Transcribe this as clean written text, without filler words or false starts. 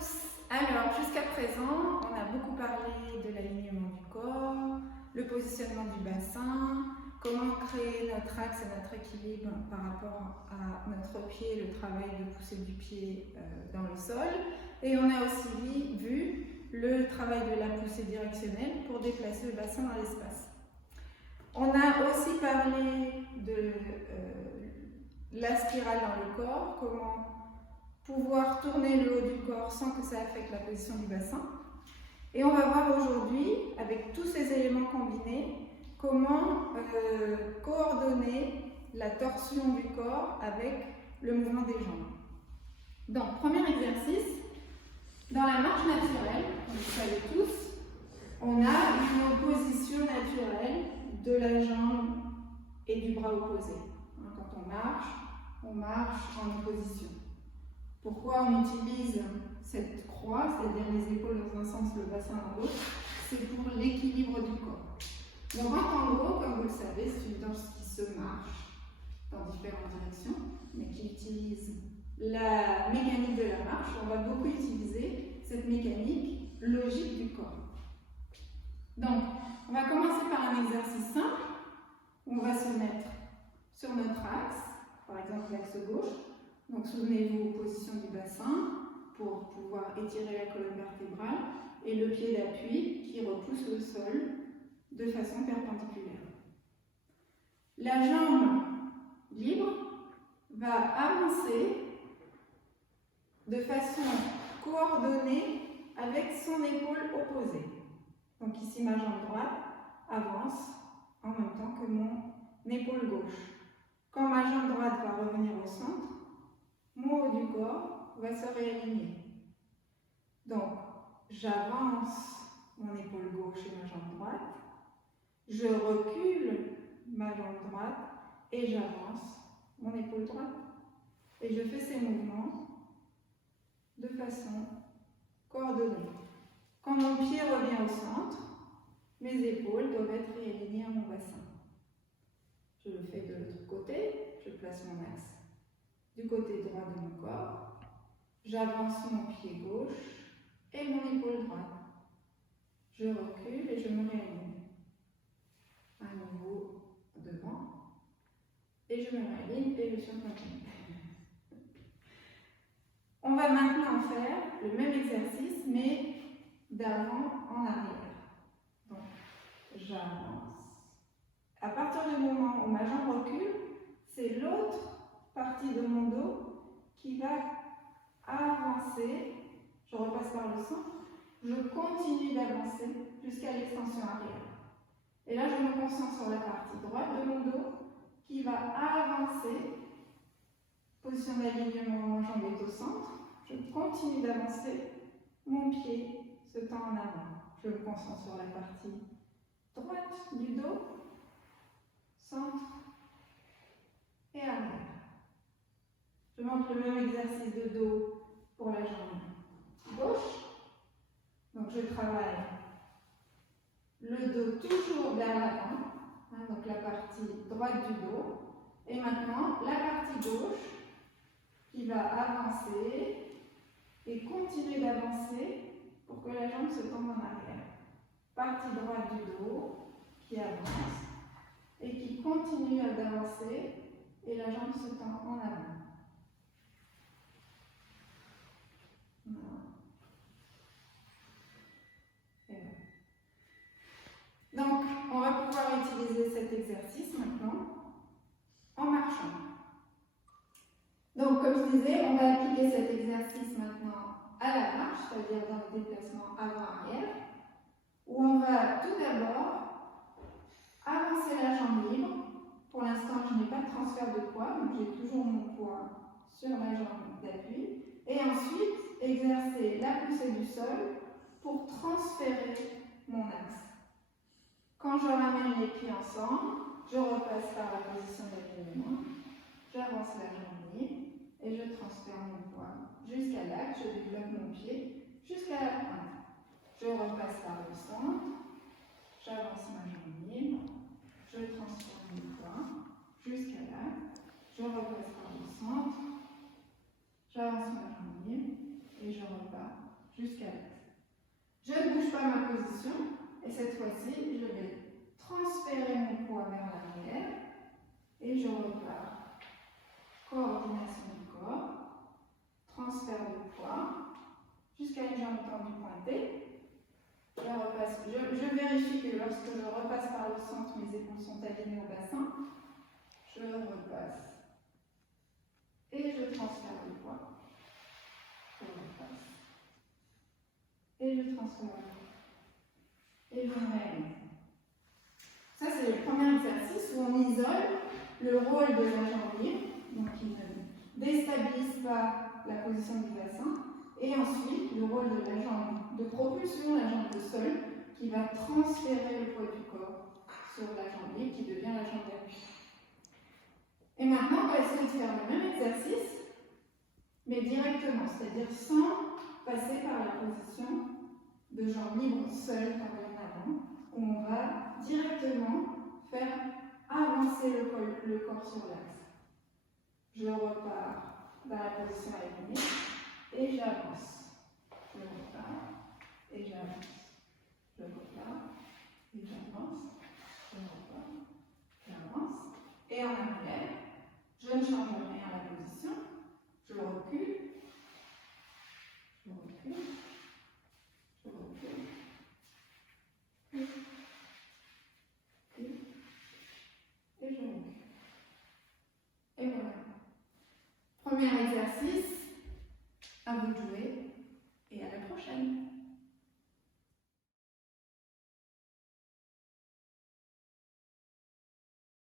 tous. Alors, jusqu'à présent, on a beaucoup parlé de l'alignement du corps, le positionnement du bassin, comment créer notre axe et notre équilibre par rapport à notre pied, le travail de poussée du pied dans le sol. Et on a aussi vu le travail de la poussée directionnelle pour déplacer le bassin dans l'espace. On a aussi parlé de la spirale dans le corps, comment pouvoir tourner le haut du corps sans que ça affecte la position du bassin. Et on va voir aujourd'hui, avec tous ces éléments combinés, comment coordonner la torsion du corps avec le mouvement des jambes. Donc, premier exercice, dans la marche naturelle, comme vous savez tous, on a une position naturelle de la jambe et du bras opposé. Quand on marche en opposition. Pourquoi on utilise cette croix, c'est-à-dire les épaules dans un sens, le bassin dans l'autre? C'est pour l'équilibre du corps. Donc en tango, comme vous le savez, c'est une danse qui se marche dans différentes directions, mais qui utilise la mécanique de la marche. On va beaucoup utiliser cette mécanique logique du corps. Donc, on va commencer par un exercice simple. On va se mettre sur notre axe, par exemple l'axe gauche. Donc souvenez-vous, position du bassin pour pouvoir étirer la colonne vertébrale et le pied d'appui qui repousse le sol de façon perpendiculaire. La jambe libre va avancer de façon coordonnée avec son épaule opposée. Donc ici ma jambe droite avance en même temps que mon épaule gauche. Quand ma jambe droite va revenir au centre, mon haut du corps va se réaligner. Donc, j'avance mon épaule gauche et ma jambe droite, je recule ma jambe droite et j'avance mon épaule droite. Et je fais ces mouvements de façon coordonnée. Quand mon pied revient au centre, mes épaules doivent être réalignées à mon bassin. Je le fais de l'autre côté, je place mon axe du côté droit de mon corps, j'avance mon pied gauche et mon épaule droite. Je recule et je me réaligne. À nouveau devant. Et je me réaligne et je continue. On va maintenant faire le même exercice, mais d'avant en arrière. Donc, j'avance. À partir du moment où ma jambe recule, c'est l'autre partie de mon dos qui va avancer. Je repasse par le centre, je continue d'avancer jusqu'à l'extension arrière. Et là, je me concentre sur la partie droite de mon dos qui va avancer. Position d'alignement, mon jambe est au centre. Je continue d'avancer. Mon pied se tend en avant. Je me concentre sur la partie droite du dos, centre et arrière. Je montre le même exercice de dos pour la jambe gauche. Donc je travaille le dos toujours vers l'avant, donc la partie droite du dos. Et maintenant, la partie gauche qui va avancer et continuer d'avancer pour que la jambe se tende en arrière. Partie droite du dos qui avance et qui continue d'avancer et la jambe se tend en avant. Donc, on va pouvoir utiliser cet exercice maintenant en marchant. Donc, comme je disais, on va appliquer cet exercice maintenant à la marche, c'est-à-dire dans le déplacement avant-arrière, où on va tout d'abord avancer la jambe libre. Pour l'instant, je n'ai pas de transfert de poids, donc j'ai toujours mon poids sur ma jambe d'appui. Et ensuite, exercer la poussée du sol pour transférer mon axe. Quand je ramène les pieds ensemble, je repasse par la position d'alignement, j'avance la jambe libre et je transfère mon poids jusqu'à l'axe, je développe mon pied jusqu'à la pointe. Je repasse par le centre, j'avance ma jambe libre, je transfère mon poids jusqu'à l'axe, je repasse par le centre, j'avance ma jambe libre et je repars jusqu'à l'axe. Je ne bouge pas ma position et cette fois-ci, je vais transférer mon poids vers l'arrière et je repars. Coordination du corps, transfert de poids jusqu'à une jambe tendue pointée. Je vérifie que lorsque je repasse par le centre, mes épaules sont alignées au bassin. Je repasse et je transfère le poids. Je repasse et je transfère le poids. Et je mets. Ça, c'est le premier exercice où on isole le rôle de la jambe libre, donc qui ne déstabilise pas la position du bassin, et ensuite le rôle de la jambe de propulsion, la jambe de sol, qui va transférer le poids du corps sur la jambe libre, qui devient la jambe d'appui. Et maintenant, on va essayer de faire le même exercice, mais directement, c'est-à-dire sans passer par la position de jambe libre seule tendue en avant, où on va directement faire avancer le corps sur l'axe. Je repars dans la position alignée et j'avance. Je repars et j'avance. Je repars et j'avance. Je repars, j'avance. Et en arrière, je ne change rien à la position. Je recule. Je recule. Je recule. Et je recule. Et voilà. Premier exercice, à vous de jouer et à la prochaine.